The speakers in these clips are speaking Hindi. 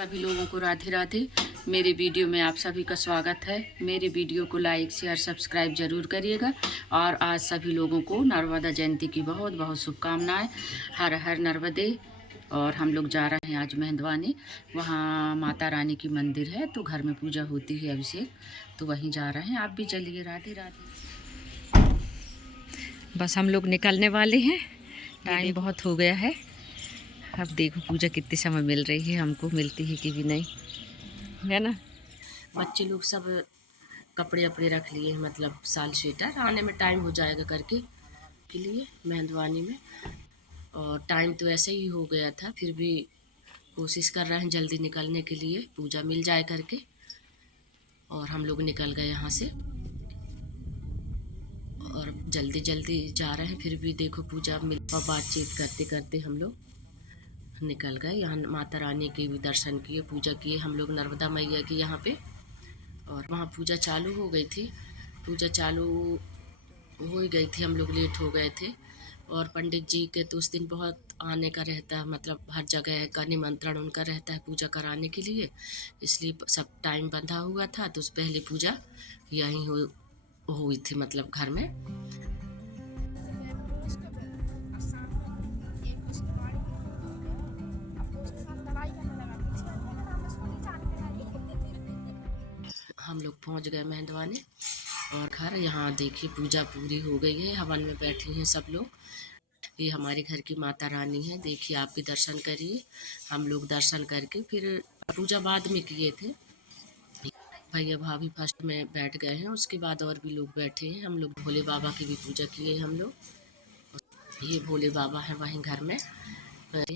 सभी लोगों को राधे राधे। मेरे वीडियो में आप सभी का स्वागत है। मेरे वीडियो को लाइक शेयर सब्सक्राइब जरूर करिएगा। और आज सभी लोगों को नर्मदा जयंती की बहुत बहुत शुभकामनाएं। हर हर नर्मदे। और हम लोग जा रहे हैं आज मेहंदवानी। वहाँ माता रानी की मंदिर है तो घर में पूजा होती है अभिषेक, तो वहीं जा रहे हैं। आप भी चलिए। राधे राधे। बस हम लोग निकलने वाले हैं, टाइम बहुत हो गया है। अब देखो पूजा कितने समय मिल रही है, हमको मिलती है कि भी नहीं, है ना। बच्चे लोग सब कपड़े अपड़े रख लिए हैं, मतलब साल स्वेटर आने में टाइम हो जाएगा करके के लिए मेहंदवानी में। और टाइम तो ऐसे ही हो गया था, फिर भी कोशिश कर रहे हैं जल्दी निकलने के लिए, पूजा मिल जाए करके। और हम लोग निकल गए यहाँ से और जल्दी जल्दी जा रहे हैं। फिर भी देखो पूजा मिल और बातचीत करते करते हम लोग निकल गए। यहाँ माता रानी के भी दर्शन किए, पूजा किए हम लोग नर्मदा मैया की यहाँ पे। और वहाँ पूजा चालू हो गई थी, पूजा चालू हो ही गई थी, हम लोग लेट हो गए थे। और पंडित जी के तो उस दिन बहुत आने का रहता है, मतलब हर जगह का निमंत्रण उनका रहता है पूजा कराने के लिए, इसलिए सब टाइम बंधा हुआ था। तो उस पहले पूजा यहीं हुई थी, मतलब घर में। हम लोग पहुंच गए मेहंदवानी और घर। यहाँ देखिए पूजा पूरी हो गई है, हवन में बैठी हैं सब लोग। ये हमारे घर की माता रानी है, देखिए आप भी दर्शन करिए। हम लोग दर्शन करके फिर पूजा बाद में किए थे। भैया भाभी फर्स्ट में बैठ गए हैं, उसके बाद और भी लोग बैठे हैं। हम लोग भोले बाबा की भी पूजा किए हम लोग। ये भोले बाबा हैं वहीं घर में।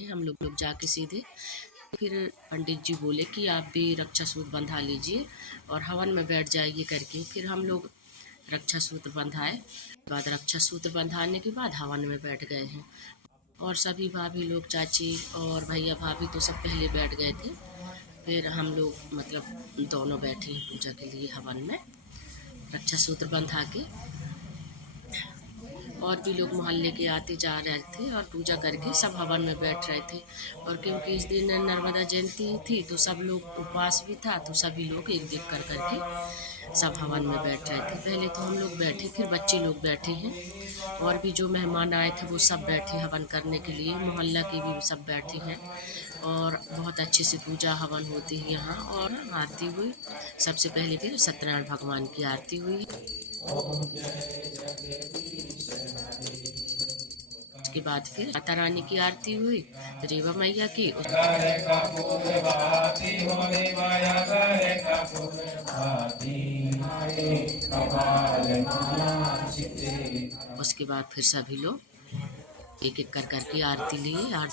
हम लोग जाके सीधे फिर पंडित जी बोले कि आप भी रक्षा सूत्र बंधा लीजिए और हवन में बैठ जाइए करके। फिर हम लोग रक्षा सूत्र बंधाए, बाद रक्षा सूत्र बंधाने के बाद हवन में बैठ गए हैं। और सभी भाभी लोग, चाची और भैया भाभी तो सब पहले बैठ गए थे। फिर हम लोग मतलब दोनों बैठे हैं पूजा के लिए हवन में, रक्षा सूत्र बंधा के। और भी लोग मोहल्ले के आते जा रहे थे और पूजा करके सब हवन में बैठ रहे थे। और क्योंकि इस दिन नर्मदा जयंती थी तो सब लोग उपवास भी था, तो सभी लोग एक एक कर करके सब हवन में बैठ रहे थे। पहले तो हम लोग बैठे, फिर बच्चे लोग बैठे हैं। और भी जो मेहमान आए थे वो सब बैठे हवन करने के लिए, मोहल्ला के भी सब बैठे हैं। और बहुत अच्छे से पूजा हवन होती है यहाँ। और आरती हुई सबसे पहले, फिर सत्यनारायण भगवान की आरती हुई। उसके बाद फिर माता रानी की आरती हुई, रेवा मैया की। उसके बाद फिर सभी लोग एक एक कर करके आरती लिए।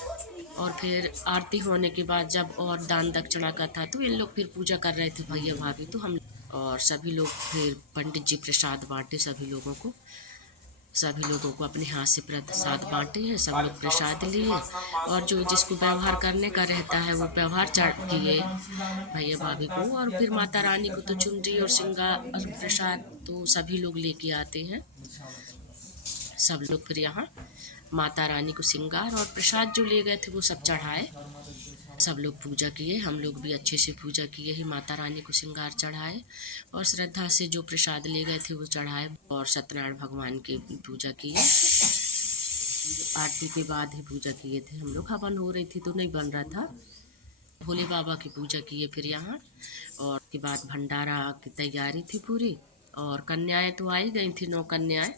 और फिर आरती होने के बाद जब और दान दक्षिणा का था तो इन लोग फिर पूजा कर रहे थे भैया भाभी, तो हम और सभी लोग फिर पंडित जी प्रसाद बांटे सभी लोगों को। सभी लोगों को अपने हाथ से प्रसाद बांटे हैं, सब लोग प्रसाद लिए। और जो जिसको व्यवहार करने का रहता है वो व्यवहार चाट किए भैया भाभी को। और फिर माता रानी को तो चुनरी और श्रृंगार और प्रसाद तो सभी लोग लेके आते हैं। सब लोग फिर यहाँ माता रानी को श्रृंगार और प्रसाद जो ले गए थे वो सब चढ़ाए। सब लोग पूजा किए, हम लोग भी अच्छे से पूजा किए ही, माता रानी को श्रृंगार चढ़ाए और श्रद्धा से जो प्रसाद ले गए थे वो चढ़ाए। और सत्यनारायण भगवान की पूजा किए। आरती के बाद ही पूजा किए थे हम लोग, हवन हो रही थी तो नहीं बन रहा था। भोले बाबा की पूजा किए फिर यहाँ। और उसके बाद भंडारा की तैयारी थी पूरी। और कन्याएं तो आ ही गई थी, 9 कन्याएं।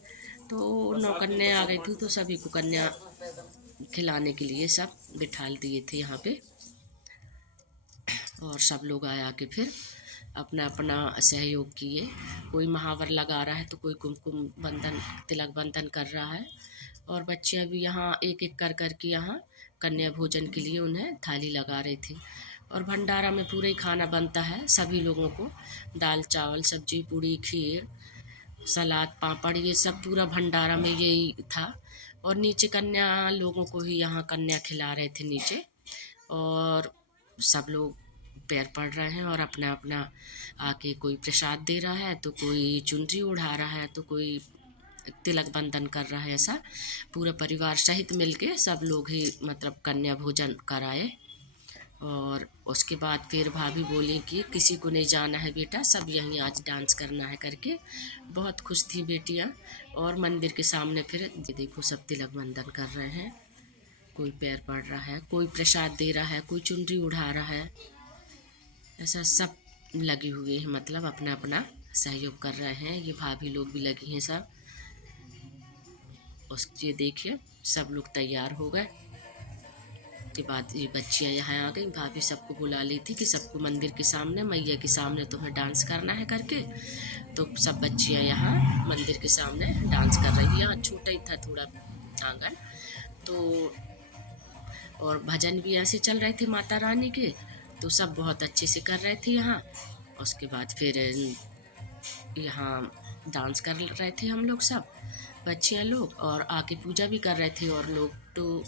तो 9 कन्याएं आ गई थी तो सभी को कन्या खिलाने के लिए सब बिठाल दिए थे यहाँ पे। और सब लोग आया के फिर अपना अपना सहयोग किए। कोई महावर लगा रहा है तो कोई कुमकुम बंधन तिलक बंधन कर रहा है। और बच्चियां भी यहाँ एक एक कर कर के यहाँ कन्या भोजन के लिए उन्हें थाली लगा रही थी। और भंडारा में पूरा ही खाना बनता है सभी लोगों को, दाल चावल सब्जी पूड़ी खीर सलाद पापड़, ये सब पूरा भंडारा में यही था। और नीचे कन्या लोगों को ही यहाँ कन्या खिला रहे थे नीचे। और सब लोग पैर पड़ रहे हैं और अपना अपना आके कोई प्रसाद दे रहा है, तो कोई चुनरी उड़ा रहा है, तो कोई तिलक बंधन कर रहा है। ऐसा पूरा परिवार सहित मिलके सब लोग ही मतलब कन्या भोजन कराए। और उसके बाद फिर भाभी बोली कि किसी को नहीं जाना है बेटा, सब यहीं आज डांस करना है करके। बहुत खुश थी बेटियां। और मंदिर के सामने फिर ये देखो सब तिलक बंधन कर रहे हैं। कोई पैर पड़ रहा है, कोई प्रसाद दे रहा है, कोई चुनरी उड़ा रहा है। ऐसा सब लगे हुए हैं, मतलब अपना अपना सहयोग कर रहे हैं। ये भाभी लोग भी लगी हैं सब। ये देखिए सब लोग तैयार हो गए। के बाद ये बच्चियाँ यहाँ आ गई। भाभी सबको बुला ली थी कि सबको मंदिर के सामने, मैया के सामने तुम्हें डांस करना है करके। तो सब बच्चियाँ यहाँ मंदिर के सामने डांस कर रही। यहाँ छोटा ही था थोड़ा आंगन, तो और भजन भी ऐसे चल रहे थे माता रानी के, तो सब बहुत अच्छे से कर रहे थे यहाँ। उसके बाद फिर यहाँ डांस कर रहे थे हम लोग सब बच्चियाँ लोग, और आके पूजा भी कर रहे थे। और लोग तो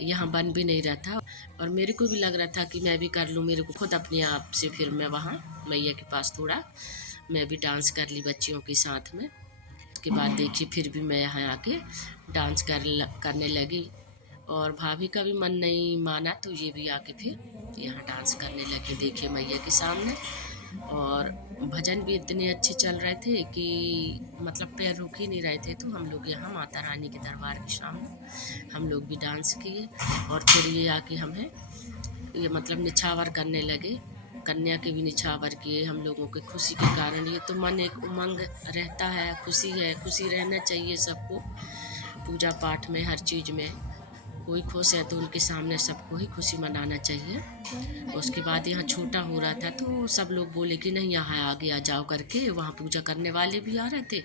यहाँ बन भी नहीं रहा था, और मेरे को भी लग रहा था कि मैं भी कर लूँ। मेरे को खुद अपने आप से फिर मैं वहाँ मैया के पास थोड़ा मैं भी डांस कर ली बच्चियों के साथ में। उसके बाद देखिए फिर भी मैं यहाँ आके डांस करने लगी, और भाभी का भी मन नहीं माना, तो ये भी आके फिर यहाँ डांस करने लगे देखिए मैया के सामने। और भजन भी इतने अच्छे चल रहे थे कि मतलब पैर रुक ही नहीं रहे थे। तो हम लोग यहाँ माता रानी के दरबार के सामने हम लोग भी डांस किए। और फिर ये आके हमें ये मतलब निछावर करने लगे। कन्या के भी निछावर किए हम लोगों के खुशी के कारण। ये तो मन एक उमंग रहता है, खुशी है, खुशी रहना चाहिए सबको। पूजा पाठ में हर चीज़ में कोई खुश है तो उनके सामने सबको ही खुशी मनाना चाहिए। उसके बाद यहाँ छोटा हो रहा था, तो सब लोग बोले कि नहीं यहाँ आगे आ जाओ करके। वहाँ पूजा करने वाले भी आ रहे थे,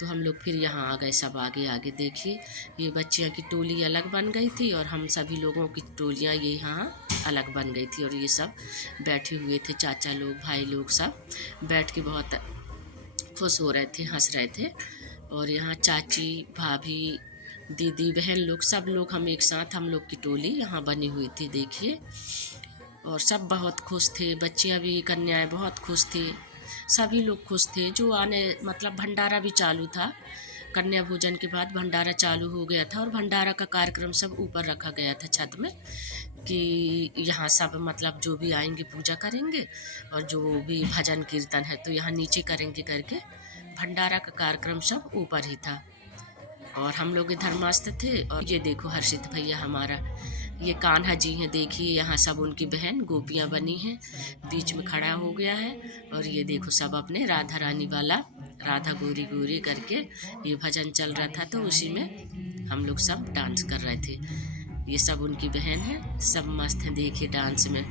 तो हम लोग फिर यहाँ आ गए सब आगे आगे। देखिए ये बच्चियों की टोली अलग बन गई थी, और हम सभी लोगों की टोलियाँ ये यहाँ अलग बन गई थी। और ये सब बैठे हुए थे, चाचा लोग, भाई लोग, सब बैठ के बहुत खुश हो रहे थे, हंस रहे थे। और यहाँ चाची, भाभी, दीदी, बहन लोग, सब लोग हम एक साथ, हम लोग की टोली यहाँ बनी हुई थी देखिए। और सब बहुत खुश थे, बच्चियाँ भी, कन्याएं बहुत खुश थी, सभी लोग खुश थे। जो आने मतलब भंडारा भी चालू था, कन्या भोजन के बाद भंडारा चालू हो गया था। और भंडारा का कार्यक्रम सब ऊपर रखा गया था छत में, कि यहाँ सब मतलब जो भी आएंगे पूजा करेंगे, और जो भी भजन कीर्तन है तो यहाँ नीचे करेंगे करके। भंडारा का कार्यक्रम सब ऊपर ही था, और हम लोग इधर मस्त थे। और ये देखो हर्षित भैया हमारा, ये कान्हा जी हैं देखिए। यहाँ सब उनकी बहन गोपियाँ बनी हैं, बीच में खड़ा हो गया है। और ये देखो सब अपने राधा रानी वाला, राधा गोरी गोरी करके ये भजन चल रहा था, तो उसी में हम लोग सब डांस कर रहे थे। ये सब उनकी बहन है, सब मस्त हैं देखिए डांस में।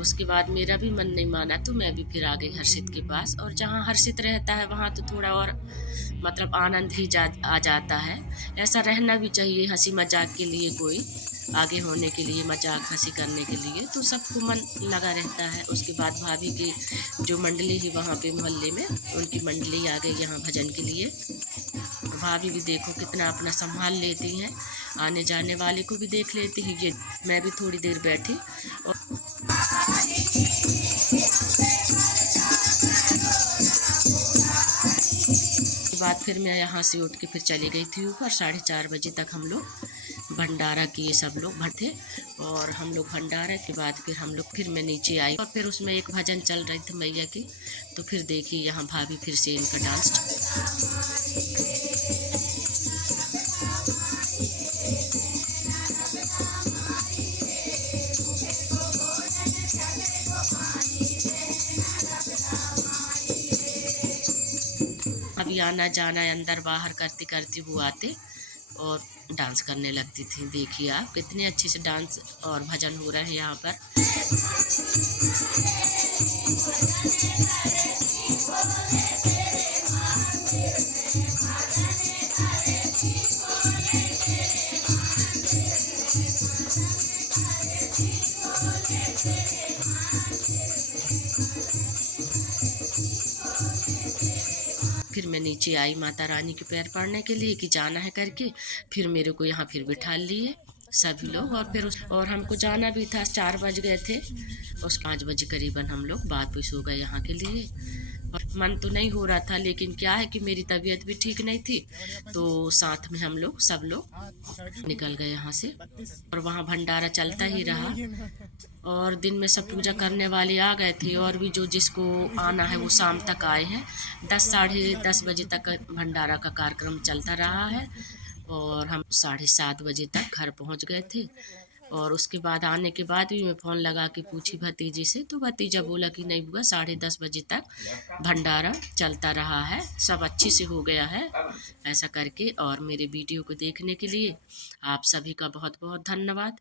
उसके बाद मेरा भी मन नहीं माना, तो मैं भी फिर आ गई हर्षित के पास। और जहाँ हर्षित रहता है वहाँ तो थोड़ा और मतलब आनंद ही आ जाता है। ऐसा रहना भी चाहिए, हंसी मजाक के लिए, कोई आगे होने के लिए, मजाक हंसी करने के लिए, तो सबको मन लगा रहता है। उसके बाद भाभी की जो मंडली ही वहाँ पे मोहल्ले में, उनकी मंडली आ गई यहाँ भजन के लिए। भाभी भी देखो कितना अपना संभाल लेती हैं, आने जाने वाले को भी देख लेती है। ये मैं भी थोड़ी देर बैठी, और बाद फिर मैं यहाँ से उठ के फिर चली गई थी ऊपर। 4:30 बजे तक हम लोग भंडारा किए, सब लोग थे। और हम लोग भंडारा के बाद फिर मैं नीचे आई, और फिर उसमें एक भजन चल रही थी मैया की। तो फिर देखिए यहाँ भाभी फिर से इनका डांस। अभी आना जाना अंदर बाहर करते करते वो आते और डांस करने लगती थी। देखिए आप कितने अच्छे से डांस और भजन हो रहा है यहाँ पर। फिर मैं नीचे आई माता रानी के पैर पड़ने के लिए कि जाना है करके। फिर मेरे को यहाँ फिर बिठा लिए सभी लोग, और फिर और हमको जाना भी था। 4 बज गए थे, उस 5 बजे करीबन हम लोग वापस हो गए यहाँ के लिए। मन तो नहीं हो रहा था, लेकिन क्या है कि मेरी तबीयत भी ठीक नहीं थी, तो साथ में हम लोग सब लोग निकल गए यहाँ से। और वहाँ भंडारा चलता ही रहा, और दिन में सब पूजा करने वाले आ गए थे, और भी जो जिसको आना है वो शाम तक आए हैं। 10 साढ़े 10 बजे तक भंडारा का कार्यक्रम चलता रहा है, और हम 7:30 बजे तक घर पहुँच गए थे। और उसके बाद आने के बाद भी मैं फ़ोन लगा के पूछी भतीजी से, तो भतीजा बोला कि नहीं बुआ, 10:30 बजे तक भंडारा चलता रहा है, सब अच्छे से हो गया है, ऐसा करके। और मेरे वीडियो को देखने के लिए आप सभी का बहुत बहुत धन्यवाद।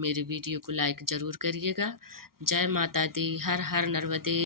मेरे वीडियो को लाइक ज़रूर करिएगा। जय माता दी, हर हर नर्मदे।